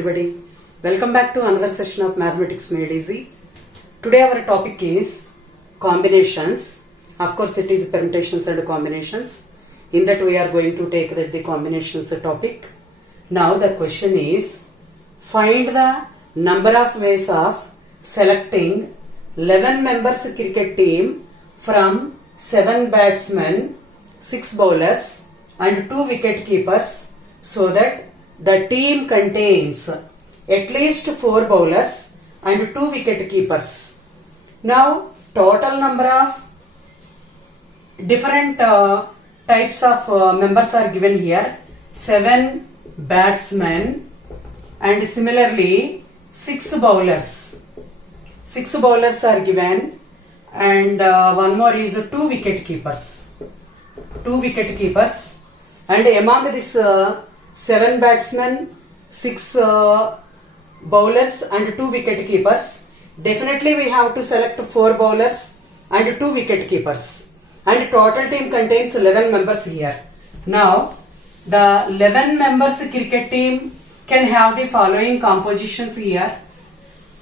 everybody. Welcome back to another session of Mathematics Made Easy. Today our topic is combinations. Of course it is permutations and combinations. In that we are going to take the combinations topic. Now the question is, find the number of ways of selecting 11 members cricket team from 7 batsmen, 6 bowlers and 2 wicket keepers so that the team contains at least 4 bowlers and 2 wicket keepers. Now total number of different types of members are given here. 7 batsmen and similarly 6 bowlers. 6 bowlers are given and one more is 2 wicket keepers. 2 wicket keepers, and among this 7 batsmen, 6 bowlers and 2 wicket keepers, definitely we have to select 4 bowlers and 2 wicket keepers, and total team contains 11 members here. Now the 11 members cricket team can have the following compositions here.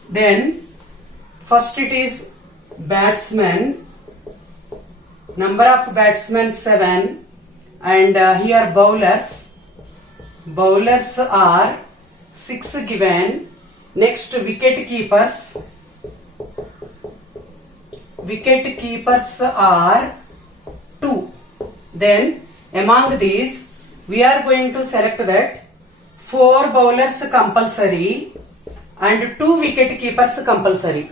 Then first it is batsmen, number of batsmen 7, and here bowlers are 6 given. Next wicket keepers are 2. Then among these we are going to select that 4 bowlers compulsory and 2 wicket keepers compulsory.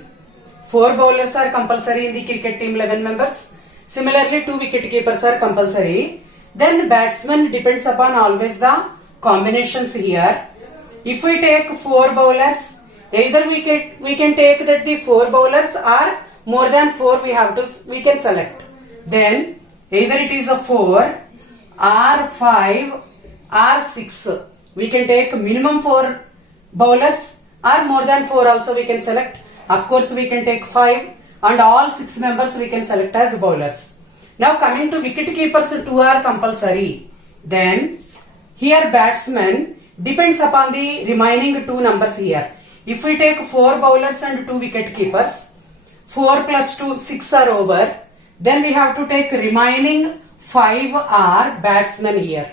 4 bowlers are compulsory in the cricket team 11 members. Similarly 2 wicket keepers are compulsory. Then batsman depends upon always the combinations here. If we take 4 bowlers, either we can take that the 4 bowlers are more than 4 we can select. Then either it is a 4 or 5 or 6. We can take minimum 4 bowlers or more than 4 also we can select. Of course we can take 5 and all 6 members we can select as bowlers. Now coming to wicket keepers, 2 are compulsory. Then here batsmen depends upon the remaining 2 numbers here. If we take 4 bowlers and 2 wicket keepers, 4 plus 2, 6 are over. Then we have to take remaining 5 are batsmen here.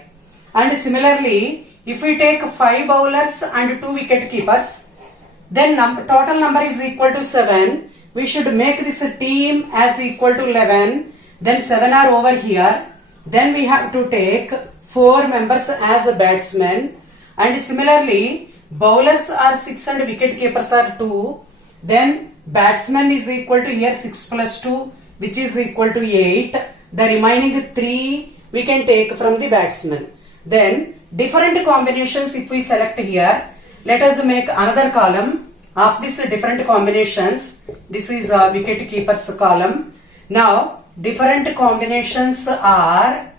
And similarly, if we take 5 bowlers and 2 wicket keepers, then total number is equal to 7. We should make this team as equal to 11. Then 7 are over here. Then we have to take 4 members as a batsman. And similarly, bowlers are 6 and wicket keepers are 2. Then batsman is equal to here 6 plus 2, which is equal to 8. The remaining 3 we can take from the batsman. Then different combinations if we select here. Let us make another column of these different combinations. This is a wicket keepers column. Now different combinations are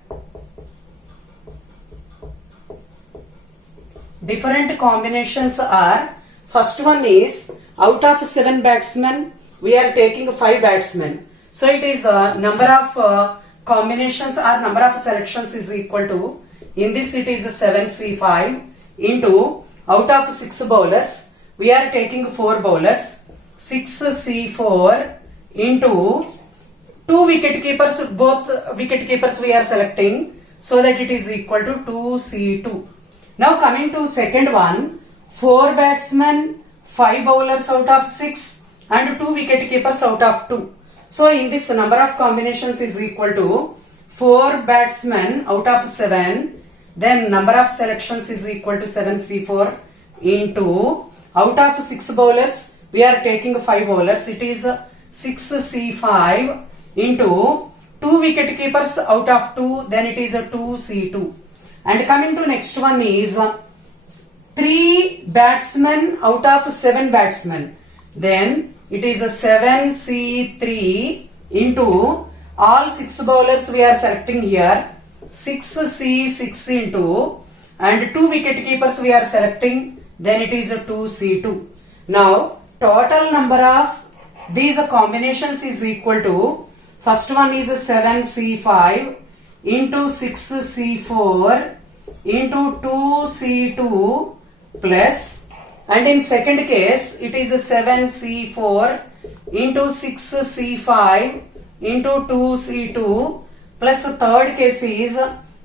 first one is out of 7 batsmen we are taking 5 batsmen. So it is number of combinations or number of selections is equal to, in this it is 7C5 into out of 6 bowlers we are taking 4 bowlers, 6C4 into 2 wicket keepers, both wicket keepers we are selecting, so that it is equal to 2C2. Now coming to second one, 4 batsmen, 5 bowlers out of 6 and 2 wicket keepers out of 2. So in this number of combinations is equal to 4 batsmen out of 7, then number of selections is equal to 7C4 into out of 6 bowlers we are taking 5 bowlers, it is 6C5 into 2 wicket keepers out of 2, then it is a 2C2. And coming to next one is 3 batsmen out of 7 batsmen, then it is a 7C3 into all 6 bowlers we are selecting here, 6C6 into, and 2 wicket keepers we are selecting, then it is a 2C2. Now total number of these combinations is equal to, first one is 7C5 into 6C4 into 2C2 plus And in second case, it is 7C4 into 6C5 into 2C2 plus third case is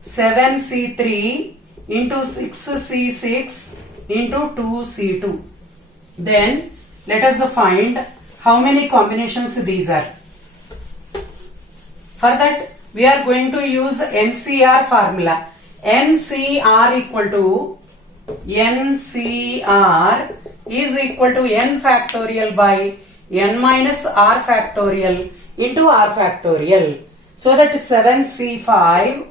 7C3 into 6C6 into 2C2. Then let us find how many combinations these are. For that, we are going to use NCR formula. NCR equal to NCR is equal to n factorial by n minus r factorial into r factorial. So that 7C5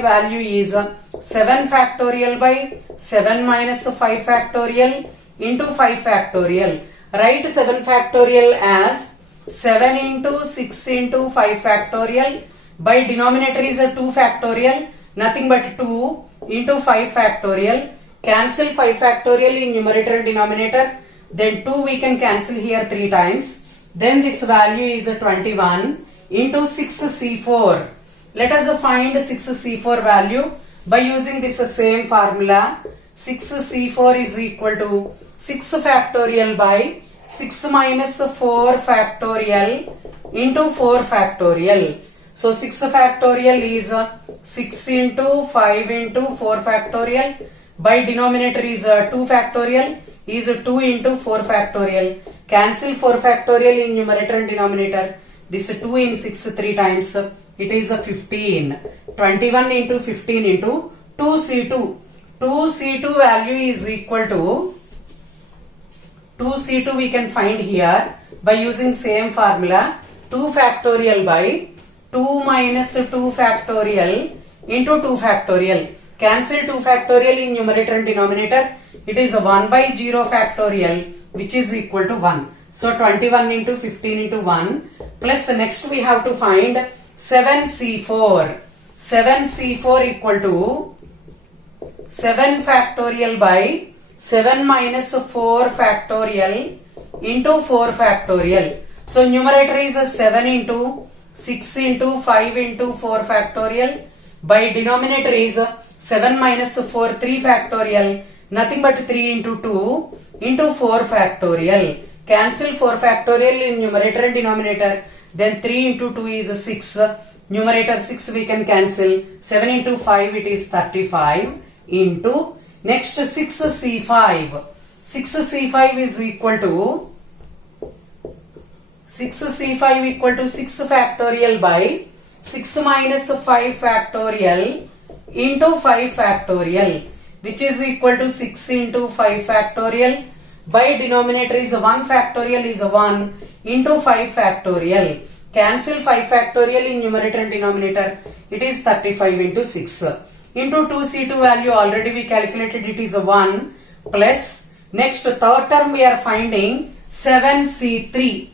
value is 7 factorial by 7 minus 5 factorial into 5 factorial. Write 7 factorial as 7 into 6 into 5 factorial. By denominator is a 2 factorial, nothing but 2 into 5 factorial. Cancel 5 factorial in numerator and denominator. Then 2 we can cancel here 3 times. Then this value is 21 into 6C4. Let us find 6C4 value by using this same formula. 6C4 is equal to 6 factorial by 6 minus 4 factorial into 4 factorial. So 6 factorial is 6 into 5 into 4 factorial. By denominator is 2 factorial is 2 into 4 factorial. Cancel 4 factorial in numerator and denominator. This 2 in 6 3 times. It is 15. 21 into 15 into 2C2. 2C2 value is equal to 2C2 we can find here by using same formula. 2 factorial by 2 minus 2 factorial into 2 factorial. Cancel 2 factorial in numerator and denominator. It is 1 by 0 factorial which is equal to 1. So 21 into 15 into 1 plus the next we have to find 7C4. 7C4 equal to 7 factorial by 7 minus 4 factorial into 4 factorial. So numerator is 7 into 6 into 5 into 4 factorial. By denominator is 7 minus 4 3 factorial, nothing but 3 into 2 into 4 factorial. Cancel 4 factorial in numerator and denominator. Then 3 into 2 is 6. Numerator 6 we can cancel. 7 into 5 it is 35 into next 6C5. 6C5 is equal to 6C5 equal to 6 factorial by 6 minus 5 factorial into 5 factorial which is equal to 6 into 5 factorial. By denominator is 1 factorial is 1 into 5 factorial. Cancel 5 factorial in numerator and denominator. It is 35 into 6. Into 2C2 value already we calculated, it is 1 plus next third term we are finding 7C3.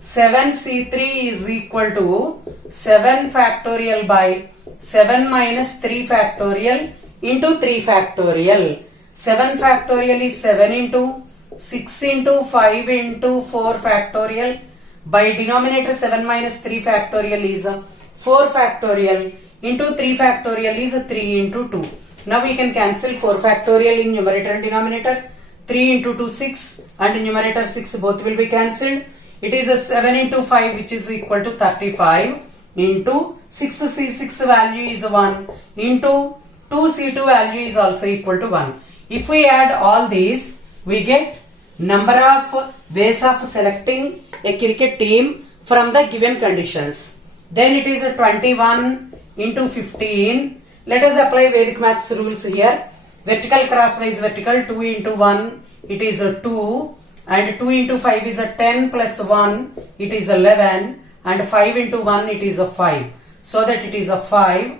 7C3 is equal to 7 factorial by 7 minus 3 factorial into 3 factorial. 7 factorial is 7 into 6 into 5 into 4 factorial. By denominator 7 minus 3 factorial is 4 factorial into 3 factorial is 3 into 2. Now we can cancel 4 factorial in numerator and denominator. 3 into 2 6 and numerator 6 both will be cancelled. It is a 7 into 5 which is equal to 35 into 6C6 value is 1 into 2C2 value is also equal to 1. If we add all these, we get number of ways of selecting a cricket team from the given conditions. Then it is a 21 into 15. Let us apply Vedic maths rules here. Vertical crosswise vertical 2 into 1 it is a 2 and 2 into 5 is a 10 plus 1 it is 11 and 5 into 1 it is a 5. So that it is a 5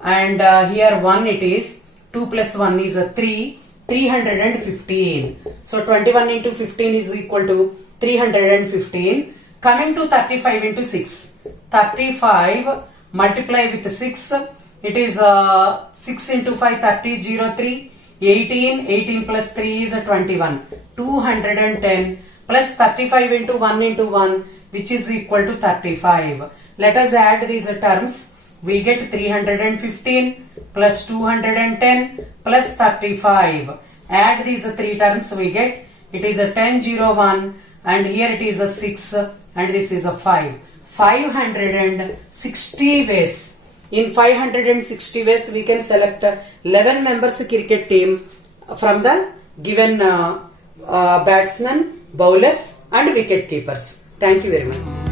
and here 1 it is 2 plus 1 is a 3. 315. So 21 into 15 is equal to 315. Coming to 35 into 6. 35 multiply with 6. It is 6 into 5 30 0 3. 18. 18 plus 3 is 21. 210 plus 35 into 1 which is equal to 35. Let us add these terms. We get 315 plus 210 plus 35. Add these three terms we get. It is a 10-0-1 and here it is a 6 and this is a 5. 560 ways. In 560 ways we can select 11 members cricket team from the given batsmen, bowlers and wicket keepers. Thank you very much.